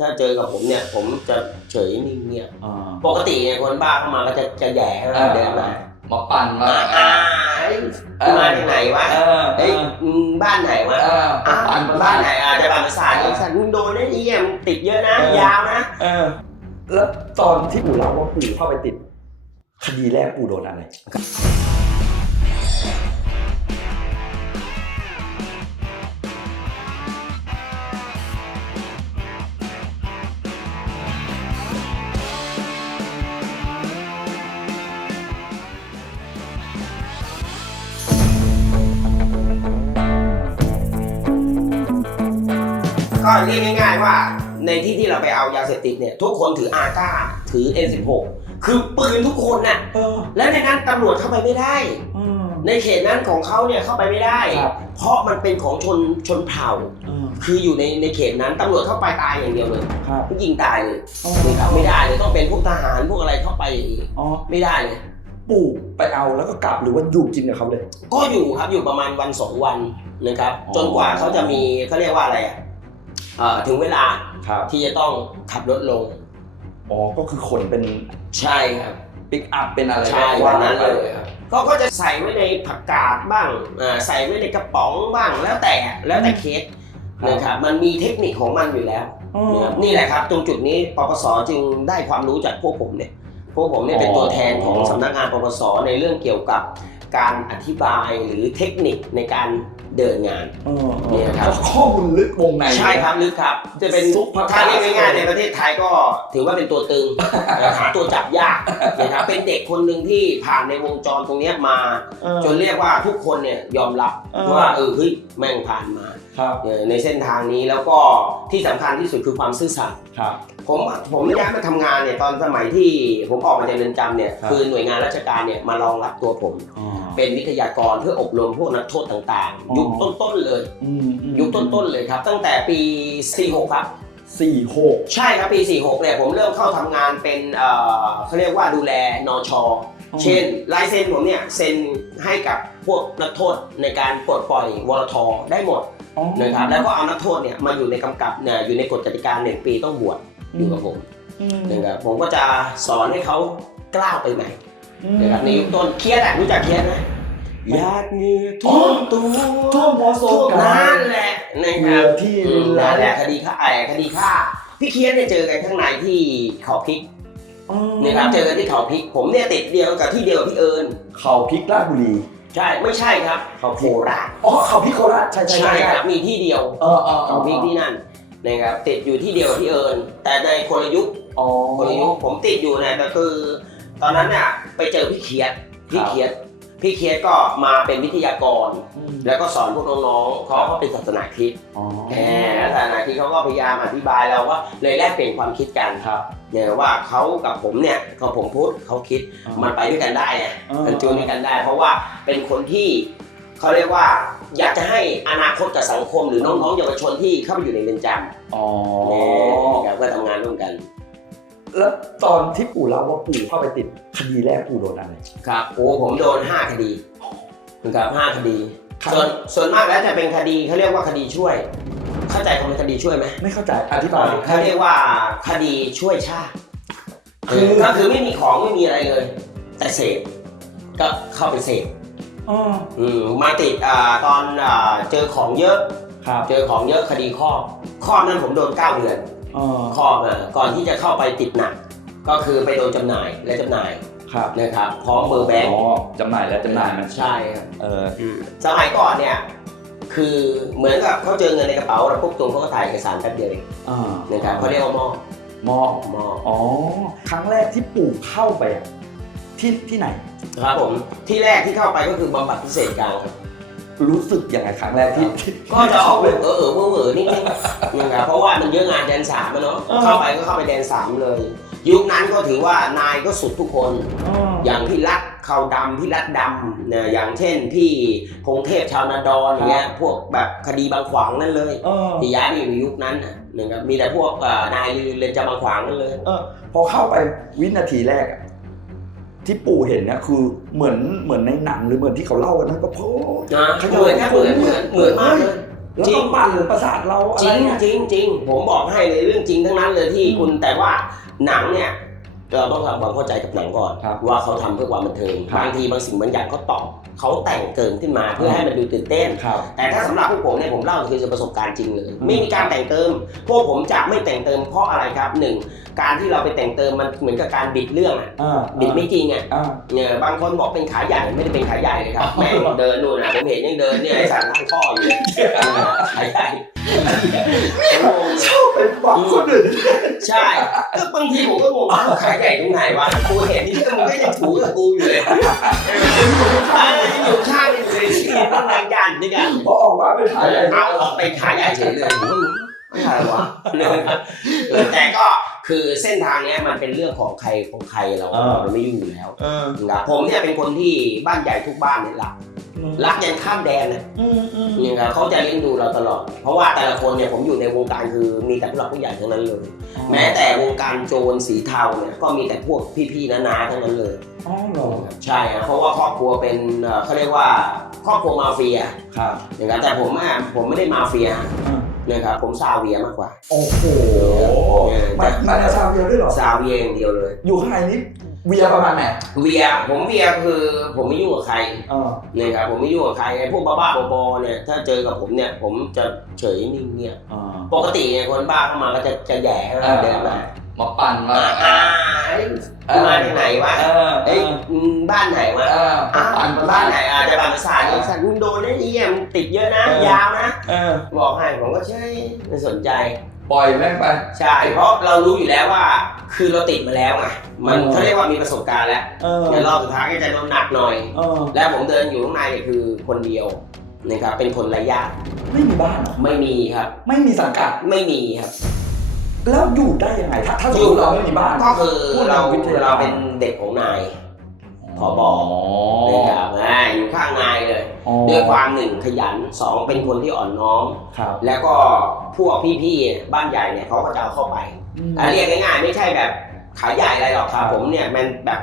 ถ้าเจอกับผมเนี่ย ผมจะเฉยนิ่งเงียบอ่าปกติเนี่ยคนบ้าเข้ามาก็จะจะแหย่ให้เราเดินมามาปั่นมา อ่าเฮ้ยมาจากไหนวะเออเฮ้ยมึงบ้านไหนวะเอออ่าปั่นบ้านไหนอะจะบ้านประสาทไอ้สัตว์มึงโดนได้ยี่ยมงติดเยอะนะเออยาวนะ เออ แล้วตอนที่ปู่เล่าว่าปู่เข้าไปติด คดีแรกปู่โดนอะไร ก็เรียกง่าย ๆ ว่าในที่ที่เราไปเอายาเสพติดเนี่ยทุกคนถืออาก้าถือ N16 คือปืนทุกคนน่ะเออและในนั้นตำรวจเข้าไปไม่ได้ อืม ในเขตนั้นของเขาเนี่ยเข้าไปไม่ได้ ครับ เพราะมันเป็นของชนชนเผ่า อืมคืออยู่ในในเขตนั้นตำรวจเข้าไปตายอย่างเดียวเลยครับยิงตายเลยอ๋อนะครับไม่ได้เลยต้องเป็นพวกทหารพวกอะไรเข้าไปอ๋อไม่ได้เลย ปู่ไปเอาแล้วก็กลับหรือว่าอยู่กินกับเขาเลย ก็อยู่ครับอยู่ประมาณวันสองวันนะครับอ๋อจนกว่าเขาจะมีเขาเรียกว่าอะไรอะ เอ่อถึงเวลาครับที่จะต้องขับรถลง อ๋อก็คือขนเป็นใช่ครับ ปิกอัพเป็นอะไรใช่ว่าวันนั้นเลยครับก็ก็จะใส่ไว้ในผักกาดบ้างอ่าใส่ไว้ในกระป๋องบ้างแล้วแต่แล้วแต่เคสนะครับมันมีเทคนิคของมันอยู่แล้วอ๋อ นะครับนี่แหละครับ ตรงจุดนี้ปปสจึงได้ความรู้จากพวกผมเนี่ยพวกผมเนี่ยเป็นอ๋อตัวแทนของสำนักงานปปสในเรื่องเกี่ยวกับ การอธิบายหรือเทคนิคในการเดินงานอ๋อเนี่ยครับ ข้อมูลลึกวงในใช่ครับลึกครับ จะเป็นซุปผักกาดถ้าเรียกง่ายๆในประเทศไทยก็ถือว่าเป็นตัวตึงหาตัวจับยากนะครับเป็นเด็กคนหนึ่งที่ผ่านในวงจรตรงเนี้ยมาเออจนเรียกว่าทุกคนเนี่ยยอมรับเออว่าเออเฮ้ยแม่งผ่านมาครับเออในเส้นทางนี้แล้วก็ที่สำคัญที่สุดคือความซื่อสัตย์ครับ ผมผมย้ายมาทำงานเนี่ยตอนสมัยที่ผมออกมาจากเรือนจำเนี่ยครับ คือหน่วยงานราชการเนี่ยมารองรับตัวผม อ๋อ เป็นวิทยากรเพื่ออบรมพวกนักโทษต่างอ๋อ ๆ ยุคต้นๆเลย อืมอืมยุคต้นๆเลยครับ ตั้งแต่ปี 46 ครับ สี่หกใช่ครับปี 46 เนี่ยผมเริ่มเข้าทำงานเป็นเอ่อเขาเรียกว่าดูแลนช เช่นลายเซ็นผมเนี่ยเซ็นให้กับพวกนักโทษในการปลดปล่อยวรทได้หมดอ๋อนะครับแล้วก็เอานักโทษเนี่ยมาอยู่ในกำกับเนี่ยอยู่ในกฎกติกาหนึ่งปีต้องบวช อยู่กับผมอืมนะครับผมก็จะสอนให้เขากล้าวไปใหม่อืมนะครับในยุคต้นเครียดอะรู้จักเครียดไหมหยาดเหงื่อท่วมตัวท่วมหัวโซท่วมกันั่นนแหละนะคเรืรับอที่อืมแล้นั่วนแหละคดีฆ่าไอ้คดีฆ่าพี่เคียดเนี่ยเจอกันข้างในที่เขาพริกนะครับเจอกันที่เขาพริก ผมเนี่ยติดเดียวกับที่เดียวกับพี่เอิญเขาพริกราชบุรีใช่ไม่ใช่ครับ เขาโคราชอ๋อเขาพริกโคราชใช่ใช่ใช่ใช่ครับมีที่เดียวเออเออเขาพริกที่นั่น นะครับติดอยู่ที่เดียวกับพี่เอิญแต่ในคนละยุคอ๋อคนละยุคผมติดอยู่เนี่ยแต่คือ ตอนนั้นเนี่ยไปเจอพี่เคียดพี่เคียดพี่เคียดก็มาเป็นวิทยากรอืมแล้วก็สอนพวกน้องๆเขาก็เป็นศาสนาคริสต์อ๋อแหมศาสนาคริสต์เขาก็พยายามอธิบายเราว่าเลยแลกเปลี่ยนความคิดกันครับเนี่ยว่าเขากับผมเนี่ยเขาผมพูดเขาคิดมันไปด้วยกันได้ไงเออมันจูนด้วยกันได้ เพราะว่าเป็นคนที่ เขาเรียกว่าอยากจะให้อนาคตกับสังคมหรือน้องๆเยาวชนที่เข้าไปอยู่ในเรือนจอ๋อำเนี่ยก็ทำงานร่วมกัน แล้วตอนที่ปู่เล่าว่าปู่เข้าไปติดคดีแรกปู่โดนอะไรครับโอ้ผมโดน5คดีนะครับห้าคดีครับส่วนส่วนมากแล้วจะเป็นคดีเขาเรียกว่าคดีช่วย เข้าใจคำว่าคดีช่วยไหมไม่เข้าใจอธิบายเขาเรียกว่าคดีช่วยชาติคือก็คือไม่มีของไม่มีอะไรเลย แต่เสพก็เข้าไปเสพ อ๋ออืมมาติดอ่าตอนอ่าเจอของเยอะ ครับเจอของเยอะคดีครอบครอบนั้นผมโดน 9 เดือน อ๋อครอบอะก่อนที่จะเข้าไปติดหนัก ก็คือไปโดนจำหน่ายและจำหน่ายครับนะครับพร้อมเบอร์แบงค์อ๋อจำหน่ายและจำหน่ายมันใช่ครับเออสมัยก่อนเนี่ยคือเหมือนกับเขาเจอเงินในกระเป๋าเราปุ๊บตรงเขาก็ถ่ายเอกสารแป๊บเดียวเองอ่านะครับเขาเรียกว่ามอบมอมอบอ๋อ ครั้งแรกที่ปู่เข้าไปอะที่ที่ไหน ครับผมที่แรกที่เข้าไปก็คือบำบัดพิเศษกลางครับรู้สึกยังไงครั้งแรกที่ที่ก็จะออกเออเออเออเออนิดนึงนะครับเพราะว่ามันเยอะงานแดนสามอะเนาะเออเข้าไปก็เข้าไปแดนสามเลย ยุคนั้นก็ถือว่านายก็สุดทุกคนอ๋ออย่างพี่รัฐเขาดำพี่รัฐดำเนี่ยอย่างเช่นพี่พงเทพชาวนาดอนอย่างเงี้ยพวกแบบคดีบางขวางนั่นเลยเออที่ย้ายไปอยู่ในยุคนั้นน่ะนะครับมีแต่พวกเอ่อนายเรือนจำบางขวางนั่นเลยเออพอเข้าไปวินาทีแรกอะ ที่ปู่เห็นเนี่ยคือเหมือนเหมือนในหนังหรือเหมือนที่เขาเล่ากันนะก็โพนะเหมือนครับเหมือนเหมือนเหมือนมากเลยแล้วจริก็งปั่นประสาทเราอะจไรริงเงี้ยจริงจริงผมบอกให้เลยเรื่องจริงทั้งนั้นเลยที่อืมคุณแต่ว่าหนังเนี่ย เราต้องทำความเข้าใจกับหนังก่อน ครับว่าเขาทำเพื่อความบันเทิงครับ บางทีบางสิ่งบางอย่างเขาตอบเขาแต่งเกินขึ้นมาเพื่อให้มันดูตื่นเต้น ครับ แต่ถ้าสำหรับพวกผมเนี่ยผมเล่าคือประสบการณ์จริงเลยอืมไม่มีการแต่งเติม พวกผมจะไม่แต่งเติมเพราะอะไรครับหนึ่งการที่เราไปแต่งเติมมันเหมือนกับการบิดเรื่องอะอ่าบิดไม่จริงอะอ่า เนี่ยบางคนบอกเป็นขาใหญ่ไม่ได้เป็นขาใหญ่เลยครับอ๋อแม่งเดินนู่นนะผมเห็นยังเดินเนี่ยไอ้สันทั้งข้ออยู่เลยขาใหญ่ผมงง ชอบเป็นบอกคนอื่นใช่ก็บางทีผมก็งงว่าขาใหญ่ตรงไหนวะกูเห็นนี่มึงก็ยังถูกับกูอยู่เลยเออยังอยู่ข้างอยู่เลยที่ต้องแรงยันด้วยกันพอออกมาเป็นขาใหญ่เอาออกไปขาใหญ่เฉยเลยอะไรวะเออแต่ก็คือเส้นทางเนี้ยมันเป็นเรื่องของใครของใครเราเราไม่ยุ่งอยู่แล้วเออนะครับผมเนี่ยเป็นคนที่บ้านใหญ่ทุกบ้านเนี่ยรัก รักยันข้ามแดนนะอืมอืมนี่ครับเขาจะเลี้ยงดูเราตลอด เพราะว่าแต่ละคนเนี่ยผมอยู่ในวงการคือมีแต่ผู้หลักผู้ใหญ่ทั้งนั้นเลย แม้แต่วงการโจรสีเทาเนี่ยก็มีแต่พวกพี่ๆน้าๆทั้งนั้นเลยอ๋อเหรอใช่ครับเพราะว่าครอบครัวเป็นเอ่อเขาเรียกว่าครอบครัวมาเฟียครับนะครับแต่ผมอะผมไม่ได้มาเฟียอืมนะครับผมซาเวียมากกว่า โอ้โหเออมันมันจะซาวเวียด้วยเหรอซาเวียอย่างเดียวเลย อยู่ข้างในนี้ เวียประมาณไหนเวียผมเวียคือผมไม่ยุ่งกับใครเออนะครับผมไม่ยุ่งกับใครไอ้พวกบ้าๆบอๆเนี่ยถ้าเจอกับผมเนี่ยผมจะเฉยนิ่งเงียบอ่าปกติเนี่ยคนบ้าเข้ามาก็จะจะแหย่ให้เราเดินมามาปั่นมา อ่าอ่าเอ้ยมึงมาจากไหนวะเออเอเอ้ยอมึงบ้านไหนวะเอออ่าปั่นบ้านไหนอะจะบ้านประสาทไอ้สัตว์มึงโดนได้ยี่ยมงติดเยอะนะยาวนะ เออบอกให้ผมก็ใช่ไม่สนใจ ปล่อยแม่งไป ใช่เพราะเรารู้อยู่แล้วว่า คือเราติดมาแล้วไงมันเออเขาเรียกว่ามีประสบการณ์แล้วเออเดี๋ยวรอบสุดท้ายก็จะโดนหนักหน่อยเออแล้วผมเดินอยู่ข้างในเนี่ยคือคนเดียวนะครับเป็นคนไร้ญาติไม่มีบ้านเหรอไม่มีครับ ไม่มีสังกัดไม่มีครับ แล้วอยู่ได้ยังไงถ้าถ้าสมมติเราไม่มีบ้านก็คือพูดเราทางวิทยาเราเป็นเด็กของนาย ผบนะครับอ่าอยู่ข้างนายเลยอ๋อด้วยความหนึ่งขยันสองเป็นคนที่อ่อนน้อมครับแล้วก็พวกพี่ๆบ้านใหญ่เนี่ยเขาก็จะเอาเข้าไปอ่าเรียกง่ายๆไม่ใช่แบบขายใหญ่อะไรหรอกครับผมเนี่ยมันแบบ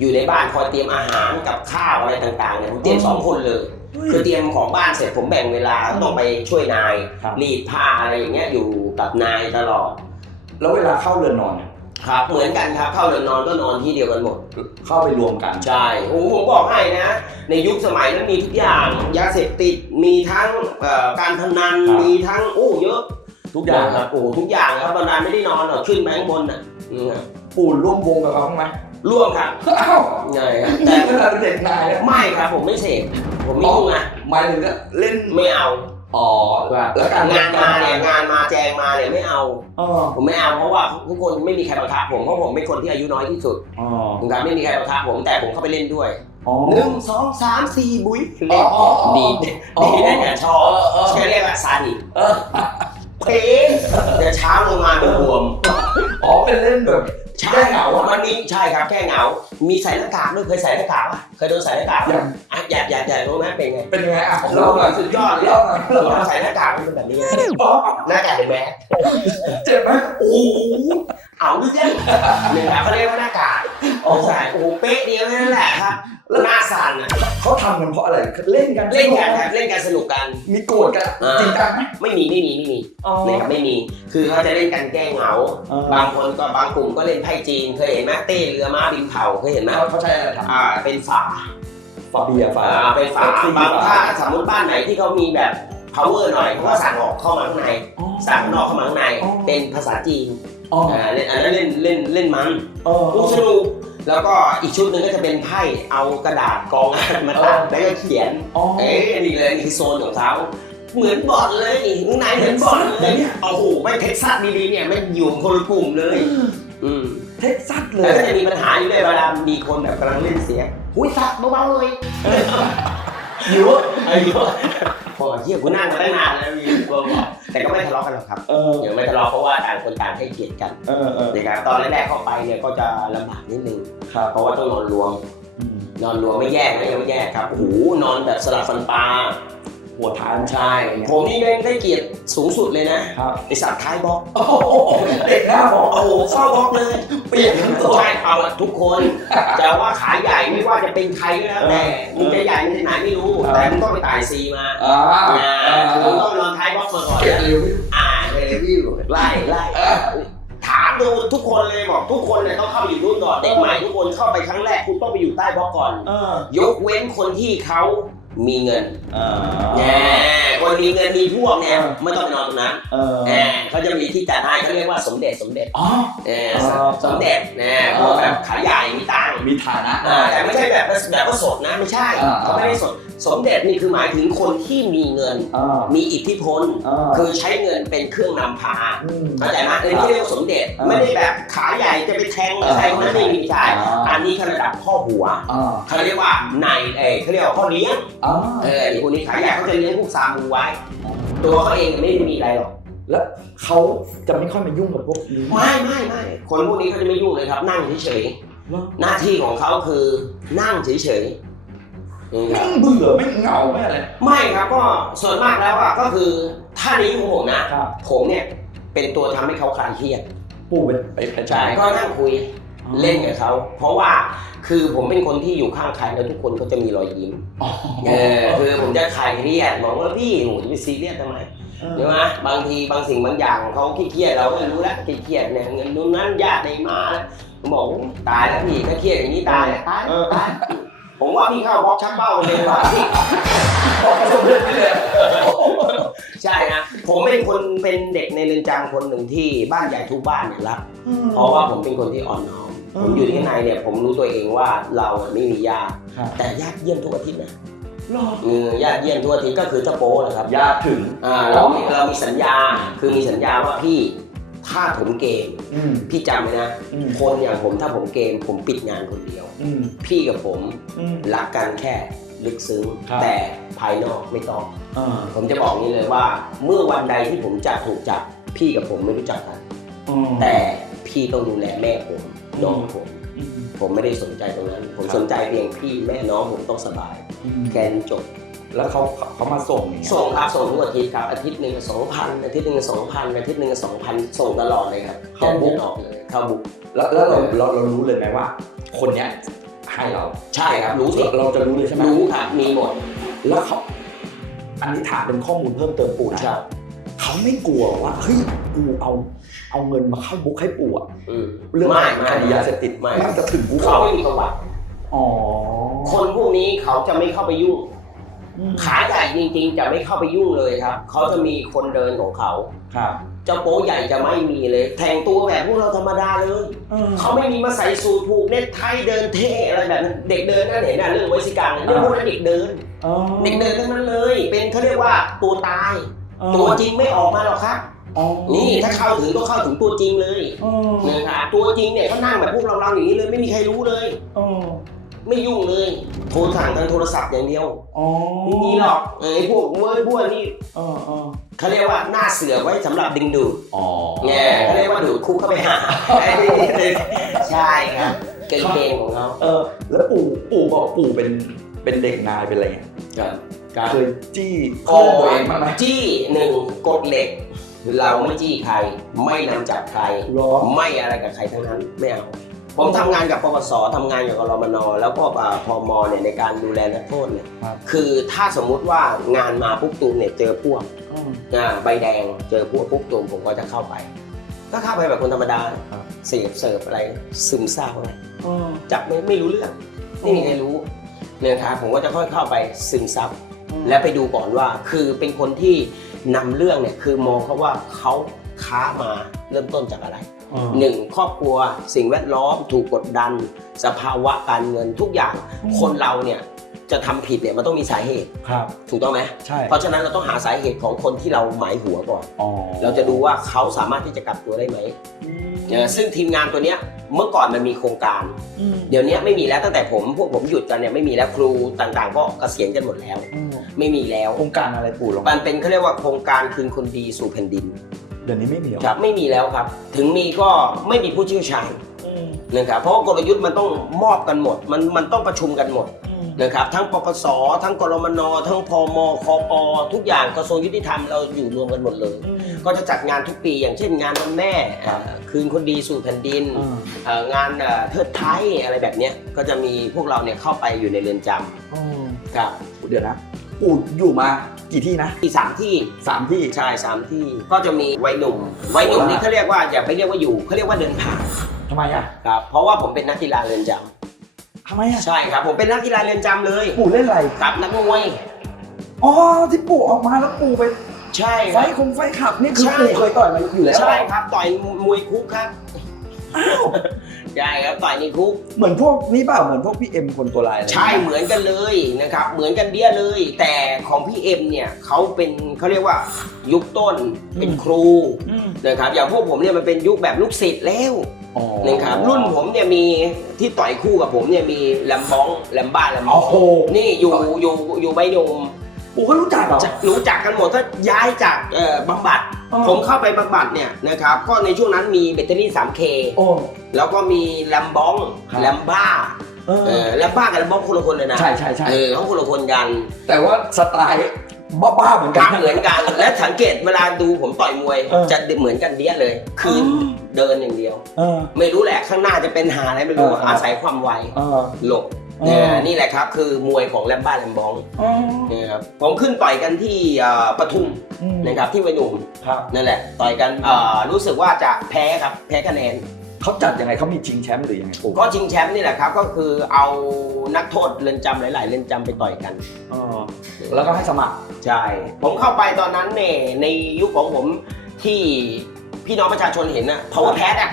อยู่ในบ้านคอยเตรียมอาหารกับข้าวอะไรต่างๆเนี่ยผมเตรียมสองคนเลยคือเตรียมของบ้านเสร็จผมแบ่งเวลาต้องไปช่วยนายครับรีดผ้าอะไรอย่างเงี้ยอยู่กับนายตลอด แล้วเวลาเข้าเรือนนอนเนี่ย ครับ เหมือนกันครับเข้าเรือนนอนก็นอนที่เดียวกันหมด เข้าไปรวมกัน ใช่โอ้โหผมบอกให้นะ ในยุคสมัยนั้นมีทุกอย่างยาเสพติดมีทั้งเอ่อการพนันครับ มีทั้งโอ้เยอะทุกอย่างครับโอ้ทุกอย่างครับบรรดาไม่ได้นอนหรอกขึ้นไปข้างบนน่ะอืมปู่ร่วมวงกับเขาบ้างไหมร่วมครับอ้าวใช่ครับแต่แต่เวลาเด็กนายอะไม่ครับผมไม่เสพผมไม่ยุ่งนะหมายถึงก็เล่นไม่เอา อ๋อแล้วการงานมาเนี่ยงานมาแจงมาเนี่ยไม่เอาอ๋อผมไม่เอาเพราะว่าทุกคนไม่มีใครบังคับผมเพราะผมเป็นคนที่อายุน้อยที่สุดอ๋อผมการไม่มีใครบังคับผมแต่ผมเข้าไปเล่นด้วยอ๋อหนึ่งสองสามสี่บุ้ยอ๋เล่อนอ๋ออ๋อดีดอ๋อดีได้แต่ชอบเออเออใช่เรียกว่าซาดิสเออเพลงแต่เช้าลงมาเป็นบวมอ๋อเป็นเล่นแบบ ใช่แก้เหงาอะมันมีใช่ครับแก้เหงา มีใส่หน้ากากด้วยเคยใส่หน้ากากป่ะเคยโดนใส่หน้ากากอป่ะย่างอะอยากอยากอยากรู้ไหมเป็นไงเป็นยังไงอะโอ้โหเล่าหน่อยสุดยอดเลยเล่าหน่อยเราเล่าหน่อยใส่หน้ากากมันเป็นแบบนี้อ๋อหน้ากากเป็นแมสเจ็บไหมโอ้โห เอาเรื่องเนี่ยครับเขาเรียกว่าหน้ากากอ๋อใส่โอ้โหเป๊ะเดียวแค่นั้นแหละครับแล้วหน้าสั่นอะเขาทำกันเพราะอะไรเล่นกันเล่นกันครับเล่นกันสนุกกัน มีโกรธกันอ่าจริงจังไหม ไม่มีไม่มีไม่มีอ๋อนะครับไม่มี คือเขาจะเล่นกันแก้เหงา เออ บางคนก็บางกลุ่มก็เล่นไพ่จีน เคยเห็นไหมเต้เรือม้าบินเผาเคยเห็นไหมเขาเขาใช้อะไรทำอ่าเป็นฝาฝาเบียร์ฝาอ่าเป็นฝาซีบางฝถ้าสมมติบ้านไหนที่เขามีแบบ power หน่อยเขาก็สั่งออกเข้ามาข้างในอ๋อสั่งข้างนอกเข้ามาข้างในอ๋อเป็นภาษาจีน อ๋ออ่าเล่นอันนั้นเล่นเล่นเล่นมันอ๋อ ลูกสนุกแล้วก็อีกชุดหนึ่งก็จะเป็นไพ่เอากระดาษกองอ่านมาตัดแล้วก็เขียน อ๋อเอ้ยนี่เลยนี่คือโซนของเขาเหมือนบอลเลยข้างในเหมือนบอลเลยโอ้โหไม่เท็กซัสดีๆเนี่ยไม่อยู่คนละกลุ่มเลย อืมเท็กซัสเลแล้วยก็จะมีปัญหาอยู่ด้วยเวลามีคนแบบกำลังเล่นเสียงหุ้ยสักเบาๆเลยอยู่ไอ้เหี้ยพอเที่ยกูนั่งมาตั้งนานแล้วมีเบาๆ แต่ก็ไม่ทะเลาะกันหรอกครับเออยังไม่ทะเลาะเพราะว่าต่างคนต่างให้เกียรติกันเออเออนะครับตอนแรกๆเข้าไปเนี่ยก็จะลำบากนิดนึงครับเพราะว่าต้องนอนรวมอืมนอนรวมไม่แยกนะยังไม่แยกครับโอ้โหนอนแบบสลับฟันปลา หัวท้ายมันใช่ ผมนี่ได้ได้เกียรติสูงสุดเลยนะครับไอสัตว์ท้ายบล็อกโอ้โหเด็กหน้าบอกโอ้โหผมเฝ้าบล็อกเลย เปลี่ยนทั้งตัวใช่เอาอะทุกคนจะว่าขายใหญ่ไม่ว่าจะเป็นใครก็แล้วแต่เออมึงจะใหญ่ในไหนไม่รู้เออแต่มึงต้องไปตายซีมาอ่าอ่าคือมึงต้องนอนท้ายบล็อกมาก่อนเก็บนะเร็วอ่าไปรีวิวไล่ไล่ถามดูทุกคนเลยบอกทุกคนเนี่ยต้องเข้าไปอยู่รุ่นก่อนเด็กใหม่ทุกคนเข้าไปครั้งแรกคุณต้องไปอยู่ใต้บล็อกก่อนเออยกเว้นคนที่เขา มีเงินอ่าแหมคนมีเงินมีพวกเนี่ยไม่ต้องไปนอนตรงนั้นเออแหมเขาจะมีที่จัดให้เขาเรียกว่าสมเด็จสมเด็จอ๋อเอออ๋อ สมเด็จนะพวกแบบขายใหญ่มีตังค์มีฐานะ อ่าแต่ไม่ใช่แบบแบบว่าสดนะไม่ใช่อ่า เขาไม่ได้สด สมเด็จนี่คือหมายถึงคนที่มีเงิน อ่า มีอิทธิพล อ่า คือใช้เงินเป็นเครื่องนำพามเข้าใจไหมอันนี้เรียกว่าสมเด็จอ่าไม่ได้แบบขายใหญ่จะไปแทงใครคนนั้นไม่มีใช่อ่า อันนี้เขาระดับพ่อหัวอ่าเขาเรียกว่าในเอยเขาเรียกว่าพ่อเลี้ยงอ่าเออไอ้คนนี้ขายใหญ่เขาจะเลี้ยงพวกซามูไว้ ตัวเขาเองไม่ได้มีอะไรหรอก แล้วเขาจะไม่ค่อยมายุ่งกับพวกนี้ ไม่ไม่ไม่คนพวกนี้เขาจะไม่ยุ่งเลยครับ นั่งเฉยเหรอ ๆหน้าที่ของเขาคือนั่งเฉยๆนี่ครับ ไม่เบื่อไม่เหงาไม่อะไร ไม่ครับก็ส่วนมากแล้วอะก็คือถ้าในยุคของผมนะ ครับ ผมเนี่ยเป็นตัวทำให้เขาคลายเครียดปู่เป็นไปเป็นใช่ก็นั่งคุยเล่นกับเขาเพราะว่าคือผมเป็นคนที่อยู่ข้างใครแล้วทุกคนก็จะมีรอยยิ้มอ๋อเออคือผมจะคลายเครียดบอกว่าพี่หนูจะไปซีเรียสทำไม ใช่ไหมบางทีบางสิ่งบางอย่างเขาเครียดๆเราก็รู้แล้วเครียดๆเนี่ยเงินนู้นนั้นญาติได้มาแล้วผมบอกตายแล้วพี่ถ้าเครียดอย่างนี้ตายแล้วตายเออตาย ผมว่าพี่เข้าบล็อกชักเบ้าเลยว่ะพี่บอกประสบเรื่องนี้เลยใช่นะผมเป็นคนเป็นเด็กในเรือนจำคนหนึ่งที่บ้านใหญ่ทุกบ้านเนี่ยรักเพราะว่าผมเป็นคนที่อ่อนน้อมอืมผมอยู่ที่ไหนเนี่ยผมรู้ตัวเองว่าเราอะไม่มีญาติครับแต่ญาติเยี่ยมทุกอาทิตย์นะรอเออญาติเยี่ยมทุกอาทิตย์ก็คือเจ้าโป้แหละครับญาติถึงอ่าเรามีเรามีสัญญาคือมีสัญญาว่าพี่ ถ้าผมเกมอืม พี่จำไว้นะอืม คนอย่างผมถ้าผมเกม ผมปิดงานคนเดียว อืมพี่กับผมอืม รักกันแค่ลึกซึ้ง ครับ แต่ภายนอกไม่ต้อง อ่าผมจะบอกนี้เลยว่า เมื่อวันใดที่ผมจะถูกจับพี่กับผมไม่รู้จักกัน อืม แต่พี่ต้องดูแลแม่ผมน้องผม อืม ผมไม่ได้สนใจตรงนั้น ผมครับ สนใจเพียงพี่แม่น้องผมต้องสบายอืมแค่นี้จบ แล้วเขาเขามาส่งอย่างเงี้ยส่งครับส่งทุกอาทิตย์ครับอาทิตย์หนึ่งสองพันอาทิตย์หนึ่งสองพันอาทิตย์หนึ่งสองพันส่งตลอดเลยครับแต่เงินออกเลยเข้าบุ๊กแล้วแล้วเราเราเรารู้เลยไหมว่า คนเนี้ยให้เราใช่ครับรู้สิเราจะรู้เลยใช่ไหมรู้ครับมีหมดแล้วเขาอันนี้ถามเป็นข้อมูลเพิ่มเติมปู่นะครับเขาไม่กลัวว่าเฮ้ยกูเอาเอาเงินมาเข้าบุ๊กให้ปู่อะอืมเรื่องไม่คไม่ดียาเสพติดไม่มันจะถึงกูเขาไม่มีประวัติอ๋อคนพวกนี้เขาจะไม่เข้าไปยุ่งอืม ขาใหญ่จริงๆ จะไม่เข้าไปยุ่งเลยครับ เขาจะมีคนเดินของเขา ครับ เจ้าโป๊ใหญ่จะไม่มีเลยแต่งตัวแบบพวกเราธรรมดาเลย เขาไม่มีมาใส่สูทผูกเน็ตไทเดินเท่อะไรแบบนั้นเด็กเดินนั่นเห็นน่ะเรื่องไวสิการเรื่องพวกนั้นเด็กเดินอ๋อเด็กเดินทั้งนั้นเลย เป็นเขาเรียกว่าตัวตาย ตัวจริงไม่ออกมาหรอกครับอ๋อนี่ถ้าเข้าถึงต้องเข้าถึงตัวจริงเลยอ๋อนะครับตัวจริงเนี่ยเขานั่งแบบพวกเราเราๆอย่างนี้เลยไม่มีใครรู้เลยอ๋อ ไม่ยุ่งเลย โทรสั่งทางโทรศัพท์อย่างเดียวอ๋อไม่มีหรอกเออไอ้พวกเว้ยพวกนี่อ๋ออ๋อเขาเรียกว่าหน้าเสือไว้สำหรับดึงดูดอ๋อแง่เขาเรียกว่าดูดคุกเข้าไปหาใช่ครับเกณฑ์ของเขาเออ แล้วปู่ปู่บอกปู่เป็นเป็นเด็กนายเป็นอะไรเงี้ยครับเคยจี้เพื่อนตัวเองบ้างไหมจี้หนึ่งกฎเหล็ก เราไม่จี้ใคร ไม่นำจับใครรอ ไม่อะไรกับใครทั้งนั้นไม่เอา ผมทำงานกับปปสทำงานกับกรมนแล้วก็อ่าพมเนี่ยในการดูแลนักโทษเนี่ยครับ คือถ้าสมมุติว่างานมาปุ๊บตูมเนี่ยเจอพวกอืม อ่าใบแดงเจอพวกปุ๊บตูมผมก็จะเข้าไป ก็เข้าไปแบบคนธรรมดาครับ เสียบเสิร์ฟอะไรซึมเศร้าอะไรอ๋อจับไม่ไม่รู้เรื่องไม่มีใครรู้เนี่ยครับผมก็จะค่อยเข้าไปซึมซับและไปดูก่อนว่าคือเป็นคนที่นำเรื่องเนี่ยคือมองเขาว่าเขาค้ามาเริ่มต้นจากอะไร อ๋อหนึ่งครอบครัวสิ่งแวดล้อมถูกกดดัน สภาวะการเงินทุกอย่าง อืม คนเราเนี่ยจะทำผิดเนี่ยมันต้องมีสาเหตุครับ ถูกต้องไหมใช่เพราะฉะนั้นเราต้องหาสาเหตุของคนที่เราหมายหัวก่อน อ๋อเราจะดูว่าเขาสามารถที่จะกลับตัวได้ไหมอืมเออซึ่งทีมงานตัวเนี้ยเมื่อก่อนมันมีโครงการ อืมเดี๋ยวนี้ไม่มีแล้วตั้งแต่ผมพวกผมหยุดกันเนี่ยไม่มีแล้วครูต่างๆ ก็เกษียณกันหมดแล้ว อืมไม่มีแล้ว โครงการอะไรปู่ลองมันเป็นเขาเรียกว่าโครงการคืนคนดีสู่แผ่นดิน เดี๋ยวนี้ไม่มีหรอครับไม่มีแล้วครับ ถึงมีก็ไม่มีผู้เชี่ยวชาญอืมนะครับเพราะว่ากลยุทธ์มันต้องมอบกันหมด มันมันต้องประชุมกันหมดอืมนะครับทั้งปปสทั้งกรมนทั้งพมคปทุกอย่างกระทรวงยุติธรรมเราอยู่รวมกันหมดเลยอืมก็จะจัดงานทุกปีอย่างเช่นงานวันแม่เอ่อคืนคนดีสู่แผ่นดินอ่าเอ่องานเอ่อเทิดไทยอะไรแบบเนี้ยก็จะมีพวกเราเนี่ยเข้าไปอยู่ในเรือนจอ๋อำครับเดี๋ยวนะ ปู่อยู่มากี่ที่นะที่สามที่สามที่ ใช่สามที่ก็จะมีวัยหนุ่มวัยหนุ่มนี่เขาเรียกว่าอย่าไปเรียกว่าอยู่เขาเรียกว่าเดินผ่านทำไมอะครับเพราะว่าผมเป็นนักกีฬาเรือนจทำไมอะำใช่ครับ ผมเป็นนักกีฬาเรือนจำเลยปู่เล่นอะไรครับนักมวยอ๋อที่ปู่ออกมาแล้วปู่ไปใช่ไฟครับ คงไฟขับนี่คือใช่ ปู่เคยต่อยมาอยู่แล้วใช่ครับต่อยมวยคุกครับอ้าว ใช่ครับต่อยในคุก เหมือนพวกนี่เปล่าเหมือนพวกพี่เอ็มคนตัวลายอะไรใช่เหมือนกันเลยนะครับ เหมือนกันเดี้ยเลย แต่ของพี่เอ็มเนี่ยเขาเป็นเขาเรียกว่ายุคต้นเป็นครูอืมนะครับอย่างพวกผมเนี่ยมันเป็นยุคแบบลูกศิษย์แล้วอ๋อนะครับรุ่นผมเนี่ยมีที่ต่อยคู่กับผมเนี่ยมีแลมบ้องแลมบ้าแลมบ้โอ้องโหนี่อยู่อยู่อยู่ใบยม ปู่ก็รู้จักเหรอจะรู้จักกันหมดถ้าย้ายจากเอ่อบำบัดอ๋อผมเข้าไปบำบัดเนี่ยนะครับก็ในช่วงนั้นมีแบตเตอรี่ 3K โอ้แล้วก็มีแลมบ้องครับแลมบ้าเอเอออแลมบ้ากับแลมบ้องคนละคนเลยนะ ใช่ใช่ใช่เออเขาคนละคนกัน แต่ว่าสไตล์บ้าๆเหมือนกกัรานเหมือนกัน และสังเกตเวลาดูผมต่อยมวยเออจะเหมือนกันเดี้ยเลย คืออเดินอย่างเดียวเออไม่รู้แหละข้างหน้าจะเป็นหาอะไรไม่รู้เออเออออาศัยความไวเออหลบ เออเนี่ยนี่แหละครับคือมวยของแลมบ้าแลมบองอ๋อเนี่ยครับผมขึ้นต่อยกันที่เอ่อปทุมอืมนะครับที่วัยหนุ่มครับนั่นแหละต่อยกันเอ่อรู้สึกว่าจะแพ้ครับแพ้คะแนนเขาจัดยังไงเขามีชิงแชมป์หรือยังไงปู่ก็ชิงแชมป์นี่แหละครับก็คือเอานักโทษเรือนจำหลาย ๆ เรือนจำไปต่อยกันเออแล้วก็ให้สมัครใช่ผมเข้าไปตอนนั้นเนี่ยในยุคของผมที่พี่น้องประชาชนเห็นอะ power pad อะ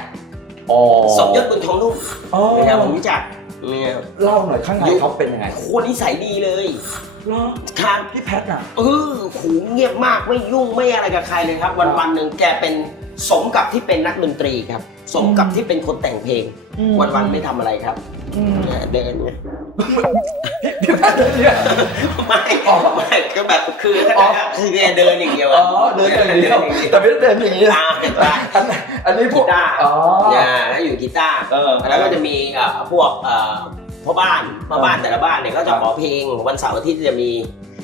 อ๋อสมยศบุญทองนุ่มอ๋อนะครับผมรู้จัก เนี่ยเล่าหน่อยข้างในเขาเป็นยังไงโคตรนิสัยดีเลยเหรอครับพี่แพทอะ เออขูเงียบมากไม่ยุ่งไม่อะไรกับใครเลยครับ วันวันๆหนึ่งแกเป็นสมกับที่เป็นนักดนตรีครับ สมกับที่เป็นคนแต่งเพลงวันวันๆไม่ทำอะไรครับ อืมเนี่ยเดินไงพี่แพทเนี่ยไม่อ๋อไม่ก็แบบคืออ๋อคือแกเดินอย่างเดียวอ๋อะอเดินอย่างเดียวแต่ไม่ได้เดินอย่างนี้นะอ่าใช่อันอันนี้พกีวกตาร์อ๋อเนี่ยแล้วอยู่กีตาร์เออแล้วก็จะมีเอ่อพวกเอ่อพ่อบ้านพ่อบ้านแต่ละบ้านเนี่ยก็จะขอเพลงวันเสาร์อาทิตย์จะมี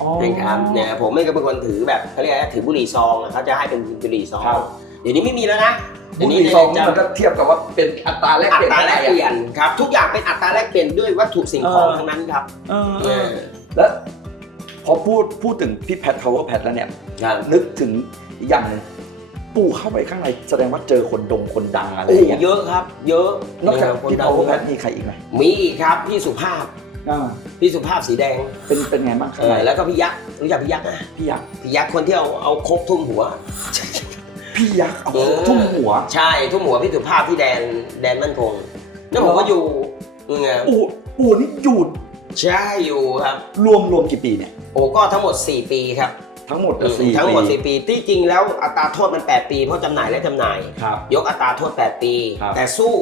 อ๋อนะครับเนี่ยผมไม่ก็เป็นคนถือแบบเขาเรียกอะไรถือบุหรี่ซองอะเขาจะให้เป็นบุหรี่ซองครับ เดี๋ยวนี้ไม่มีแล้วนะบุเดี๋ยวหนี้รี่ซองจะมันก็เทียบกับว่าเป็นอัตราแลกอัเปลี่ยนตราแลกเปลี่ยนนครับ ทุกอย่างเป็นอัตราแลกเปลี่ยนด้วยวัตถุสิ่งของเออทั้งนั้นครับเออเออแล้วพอพูดพูดถึงพี่แพท power pad แล้วเนี่ยครับนึกถึงอีกอย่างหนึ่งปู่เข้าไปข้างในแสดงว่าเจอคนดงคนดังอะไรอโอ้ย่างเงี้ยเยอะครับ เยอะนอกจากเคนพี่ดัง power pad มีใครอีกไหมมีอีกครับพี่สุภาพอ่าพี่สุภาพสีแดงเป็นเป็นไงบ้างข้าเองในอแล้วก็พี่ยักษ์รู้จักพี่ยักษ์นะพี่ยักษ์พี่ยักษ์คนที่เอาเอาโคกทุ่มหัว พี่ยักษ์เอาเออทุ่มหัว ใช่ทุ่มหัวพี่สุภาพที่แดนแดนมั่นคงแล้วผมก็อยู่เงี้ยปู่ปู่นี่หยุดใช่อยู่ครับ รวมรวมกี่ปีเนี่ยโอ้ก็ทั้งหมด 4 ปีครับ ทั้งหมดก็สี่ทั้งหมดปี4ปี ที่จริงแล้วอัตราโทษมัน 8 ปีเพราะจำหน่ายและจำหน่าย ครับ ยกอัตราโทษ 8 ปีครับแต่สู้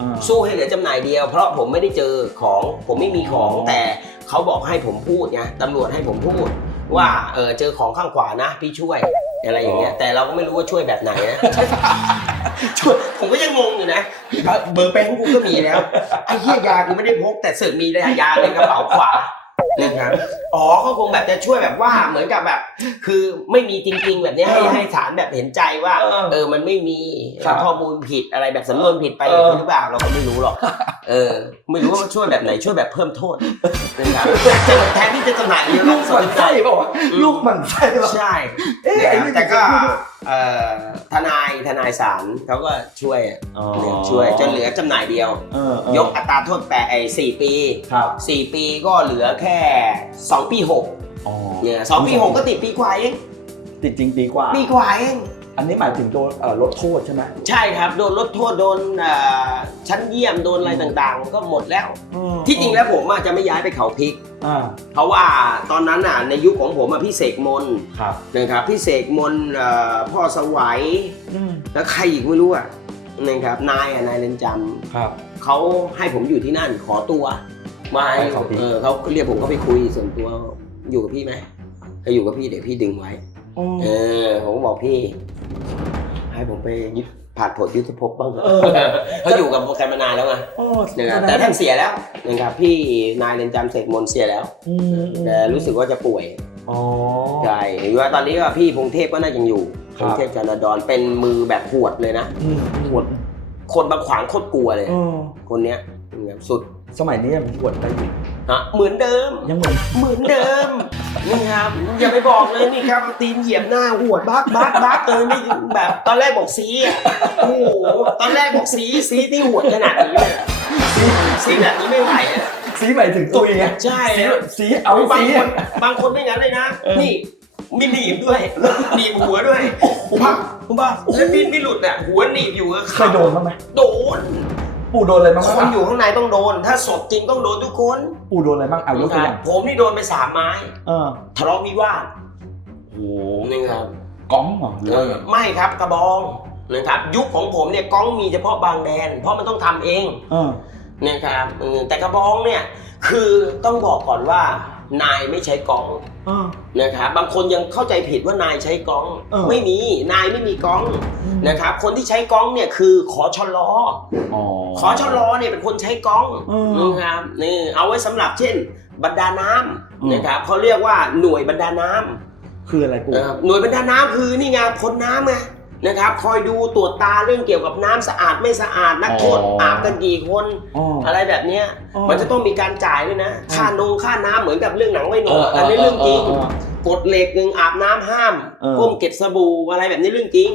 อ่าสู้ให้เหลือจำหน่ายเดียว เพราะผมไม่ได้เจอของผมไม่มีของอ๋อแต่เขาบอกให้ผมพูดไงตำรวจให้ผมพูด ว่าเออเจอของข้างขวานะ พี่ช่วย อะไรอย่างเงี้ยแต่เราก็ไม่รู้ว่าช่วยแบบไหนนะ ช่วยผมก็ยังงงอยู่นะเบอร์เป็นของกูก็มีแล้วไอ้เหี้ยยากูไม่ได้พกแต่เสือกมียาในกระเป๋าขวา นะครับอ๋อเขาคงแบบจะช่วยแบบว่าเหมือนกับแบบ คือไม่มีจริง ๆ แบบเนี้ยให้ให้ศาลแบบเห็นใจว่า เออเออมันไม่มีครับข้อมูลผิดอะไรแบบสำนวนผิดไปเออหรือเปล่าเราก็ไม่รู้หรอกเออ ไม่รู้ว่ามันช่วยแบบไหนช่วยแบบเพิ่มโทษนะครับแทนที่จะจำหน่ายเยอะลูกหมันไส้เปล่าวะลูกหมันไส้เปล่าใช่เอ๊ะนะไอ้ครับนี่แต่ก็พูดด้วยเอ่อ ทนายทนายศาลเขาก็ช่วยอะเนี่ยช่วยจนเหลือจำหน่ายเดียวเออเออยกอัตราโทษแปดไอ้สี่ปีครับสี่ปีก็เหลือแค่สองปีหกอ๋อเนี่ยสองปีหกก็ติดปีกว่าเองติดจริงปีกว่าปีกว่าเองอันนี้หมายถึงโดนเอ่อลดโทษใช่ไหมใช่ครับโดนลดโทษโดนเอ่อชั้นเยี่ยมโดนอะไรต่างๆ ก็หมดแล้ว ที่จริงแล้วผมอาจจะไม่ย้ายไปเขาพริก อ่าเพราะว่าตอนนั้นน่ะในยุคของผมอะพี่เสกมนต์ครับนะครับพี่เสกมนต์เอ่อพ่อสวัยอืมแล้วใครอีกไม่รู้อะนะครับนายอะนายเรนจครับำเขาให้ผมอยู่ที่นั่นขอตัวมาให้ให้เขาพี่เออเขาเรียกผมเข้าไปคุยส่วนตัวอยู่กับพี่ไหมถ้าอยู่กับพี่เดี๋ยวพี่ดึงไว้เออผมก็บอกพี่ ให้ผมไปยึด ผ่านผลยุทธภพบ้างเถอะเออเขาอยู่กับโปรแกรมมานานแล้วไงโอ้นะครับแต่ท่านเสียแล้วนะครับพี่นายเรนจำเสกมนต์เสียแล้วอืมอืมแต่รู้สึกว่าจะป่วยอ๋อใช่หรือว่าตอนนี้ก็พี่พงเทพก็น่าจะยังอยู่ครัอบงค์เทพจานดรเป็นมือแบบหวดเลยนะอืมหวดคนบางขวางโคตรกลัวเลยเออคนเนี้ยแบบสุด สมัยนี้มันหวดได้อยู่นะเหมือนเดิม ยังเหมือนเหมือนเดิมนี่ครับอย่าไปบอกเลยนี่ครับตีนเหยียบหน้าหวดบักบักบักเลยนี่แบบตอนแรกบอกซีอะโอ้โหตอนแรกบอกซีซีที่หวดขนาดนี้เลยซีแบบนี้ไม่ไหวอะสีหมายถึงตุยไงใช่ สีครับสีเอาบางสีคนบางคนไม่งั้นเลยนะเออนี่มีหนีบด้วยหนีบหัวด้วยปักคุณป้าแล้วมีดไม่หลุดอะหัวหนีบอยู่อะเคยโดนบ้างไหมโดน ปู่โดนอะไรบ้างคไหมนอยู่ข้างในต้องโดน ถ้าสดจริงต้องโดนทุกคนปู่โดนอะไรบ้างเอายกตัวอย่างผมนี่โดนไปสามไม้ เออทะเลาะวิวาทโอ้โหนี่ครับก้องเหรอหรือเอว่าอไม่ครับกระบองนะครับ ยุคของผมเนี่ยก้องมีเฉพาะบางแดน เพราะมันต้องทำเองเออนะครับเออแต่กระบองเนี่ย คือต้องบอกก่อนว่านายไม่ใช้กองเออนะครับบางคนยังเข้าใจผิดว่านายใช้กองเออ ไม่มีนายไม่มีกองนะครับคนที่ใช้กองเนี่ยคือขอชลออ๋อขอชลอเนี่ยเป็นคนใช้กองอืมนะครับนี่เอาไว้สำหรับเช่น บรรดาน้อืมำนะครับเขาเรียกว่าหน่วยบรรดาน้ำคืออะไรปู่ นะครับหน่วยบรรดาน้ำคือนี่ไงพ้นน้ำไง นะครับ คอยดูตรวจตาเรื่องเกี่ยวกับน้ำสะอาดไม่สะอาดนักโทษอาบกันกี่คน อ๋ออะไรแบบเนี้ยอ๋อมันจะต้องมีการจ่ายด้วยนะอืมค่านงค่าน้ำเหมือนกับเรื่องหนังไว้หนเออออันนี้เรื่องจริงเออเออกฎเหล็กหนึ่งอาบน้ำห้ามเออ ก้มเก็บสบู่อะไรแบบนี้เรื่องจริง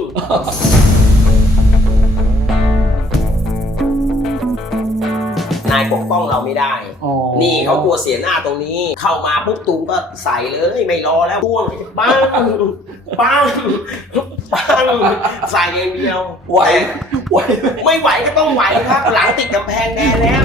นายปกป้องเราไม่ได้ อ๋อนี่เขากลัวเสียหน้าตรงนี้ เข้ามาปุ๊บตูมก็ใส่เลยไม่รอแล้วพ่วงปังปัง ปังใส่อย่างเดียว ไหวไหวไม่ไหวก็ต้องไหวครับ หลังติดกำแพงแดงแล้ว